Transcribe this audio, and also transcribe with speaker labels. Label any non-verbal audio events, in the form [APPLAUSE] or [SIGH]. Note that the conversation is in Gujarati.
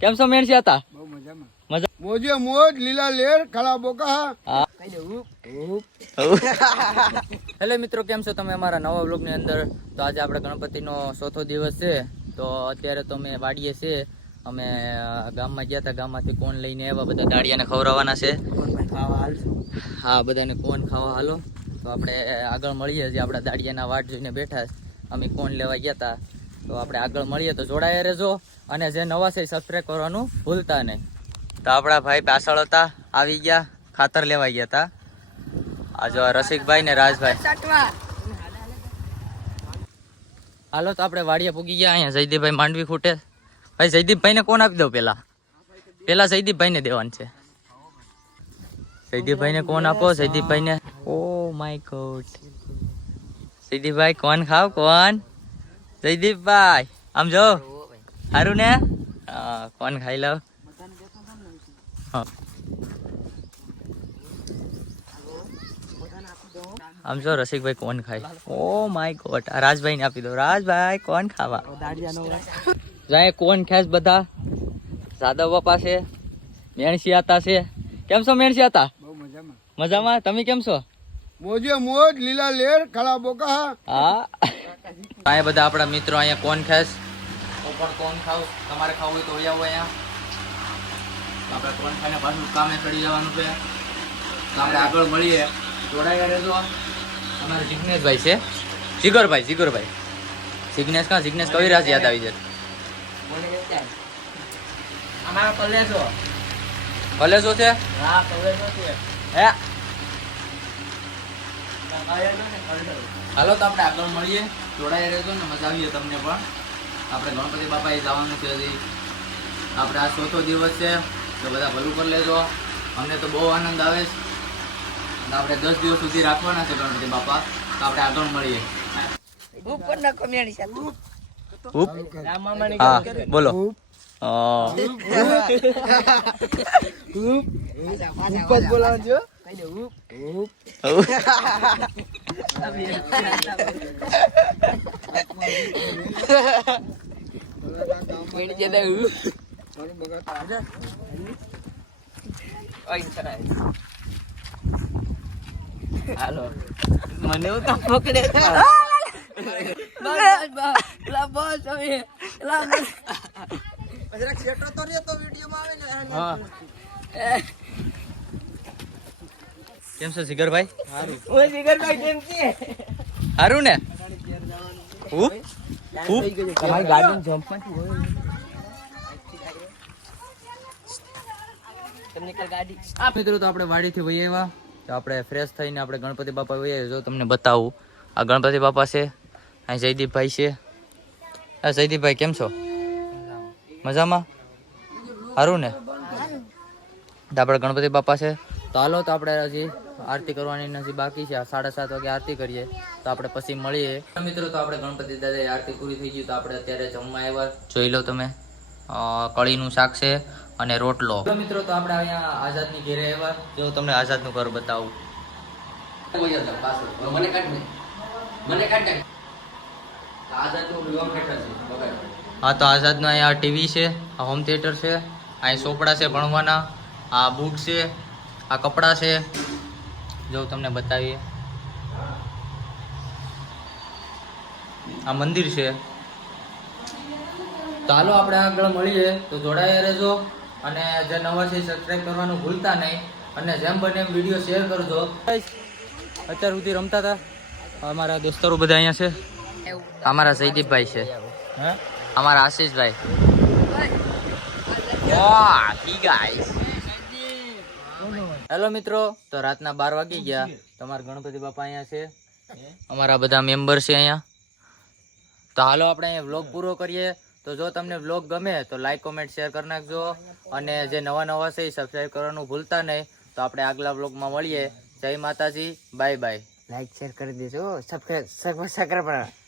Speaker 1: કેમ છો મેણસી હતા
Speaker 2: બહુ મજામાં.
Speaker 1: મજા
Speaker 2: મોજે મોજ લીલા લેર ખલા બોકા. [LAUGHS]
Speaker 1: હેલો મિત્રો કેમ છો તમે અમારા નવા બ્લોગની અંદર? તો આજે આપણે ગણપતિનો ચોથો દિવસ છે. તો અત્યારે તો અમે વાડીએ છે અમે ગામમાં ગયા હતા. ગામમાંથી કોણ લઈને આવ્યા? બધા દાડિયાને ખવડાવવાના છે. હા બધાને કોણ ખાવા હાલો? તો આપણે આગળ મળીએ. છીએ આપણા દાડિયાના વાટ જોઈને બેઠા અમે કોણ લેવા ગયા હતા? તો આપણે આગળ મળીએ તો જોડાયા રહેજો અને જે નવા છે સબસ્ક્રાઈબ કરવાનું ભૂલતા નહીં. તો આપણા ભાઈ પાછળ હતા આવી ગયા ખાતર લેવા ગયા હતા. આ જો રસિકભાઈ ને રાજભાઈ. હાલો તો આપણે વાડીએ પૂગી ગયા અહીંયા જયદીપભાઈ માંડવી ખૂટે. ભાઈ જયદીપભાઈ ને કોણ આપી દો પેલા? પેલા જયદીપભાઈ ને દેવાનું છે. જયદીપભાઈ ને કોણ આપો? જયદીપભાઈ ને ઓ માય ગોડ. જયદીપભાઈ કોણ ખાવ? કોણ? જયદીપભાઈ આમ જો. સારું ને? કોણ ખાઈ લવ હા. આમ જો રસિકભાઈ કોણ ખાય? ઓ માય ગોડ આ રાજભાઈ ને આપી દો. રાજભાઈ કોણ ખાવા? જાય કોણ ખાસ બધા? જાદવ બાપા છે મેણસિયાતા છે. કેમ છો મેણસિયાતા આતા?
Speaker 2: મજામાં.
Speaker 1: મજામાં? તમે કેમ છો?
Speaker 2: મોજે મોજ લીલા લેર ખળા બોકા.
Speaker 1: હા. અહીંયા બધા આપણા મિત્રો અહીંયા કોણ ખાસ તો પણ કોણ ખાવ તમારે ખાવું હોય તો અહીંયા આવો અહીંયા. આપણે કોણ ખાઈને પાછું કામે ચડી જવાનું છે. તો આપણે આગળ મળીએ. જોડાયા રહેજો. અમારે જિગ્નેશભાઈ છે. જીગરભાઈ જીગરભાઈ. જિગ્નેશ કા? જિગ્નેશ કવિરાજ યાદ આવી જાય. અમારા કલેજો. કલેજો છે? હા કલેજો છે. હે? હાલો તો આપણે આગળ મળીએ. જોડાઈ રહેજો ને મજા આવીએ તમને પણ. આપણે ગણપતિ બાપાએ જવાનું છે હજી. આપણે આ ચોથો દિવસ છે તો બધા ભલું કરી લેજો. અમને તો બહુ આનંદ આવે છે. આપણે દસ દિવસ સુધી રાખવાના છે ગણપતિ બાપા. તો આપણે આગળ મળીએ. ઉપ. હા બોલો. હા.
Speaker 2: ઉપર બોલાવાનું છે
Speaker 1: હાલો મને એવું તો પકડે હા. કેમ છે જીગરભાઈ? સારું ને? ઉપ ઉપ તમારી ગાર્ડન જમ્પ આ મિત્રો તો આપણે વાડીથી વહી આવ્યા. તો આપણે ફ્રેશ થઈને આપણે ગણપતિ બાપા વહી આવ્યા. જો તમને બતાવું. આ ગણપતિ બાપા છે અહીં જયદીપભાઈ છે. આ જયદીપભાઈ કેમ છો? મજામાં? સારું ને? તો આપણે ગણપતિ બાપા છે. તો હાલો, તો આપણે હજી આરતી કરવાની હજી બાકી છે. સાડા સાત વાગે આરતી કરીએ. તો આપણે પછી મળીએ. મિત્રો, તો આપણે ગણપતિ દાદા આરતી પૂરી થઈ ગઈ. તો આપણે અત્યારે જમવા આવ્યા. જોઈ લો તમે. કળીનું શાક છે અને રોટલો. મિત્રો, તો આપણે અહીંયા આઝાદની ઘેરે આવ્યા. જો તમને આઝાદનું ઘર બતાવું. મને કાઢ મને કાઢ હા તો આઝાદનું અહીંયા ટીવી છે આ હોમ થિયેટર છે અહીં ચોપડા છે ભણવાના આ બુક છે આ કપડાં છે. જો તમને બતાવીએ. આ મંદિર છે. હાલો આપણે આગળ મળીએ. તો જોડાયા રહેજો. અને જે નવા છે સબસ્ક્રાઈબ કરવાનું ભૂલતા નહીં. અને જેમ બને એમ વીડિયો શેર કરજો. અત્યાર સુધી રમતા હતા. અમારા દોસ્તારો બધા અહીંયા છે. અમારા સૈદીપભાઈ છે. અમારા આશીષભાઈ. હેલો મિત્રો, તો રાતના બાર વાગી ગયા. તમારા ગણપતિ બાપા અહીંયા છે. અમારા બધા મેમ્બર છે અહીંયા. તો હાલો આપણે અહીંયા વ્લોગ પૂરો કરીએ. તો જો તમને વ્લોગ ગમે, તો લાઈક કોમેન્ટ શેર કરી નાખજો. અને જે નવા નવા છે એ સબસ્ક્રાઈબ કરવાનું ભૂલતા નહીં. તો આપણે આગલા વ્લોગમાં મળીએ. જય માતાજી બાય બાય
Speaker 3: લાઈક શેર કરી દેજો. Subscribe subscribe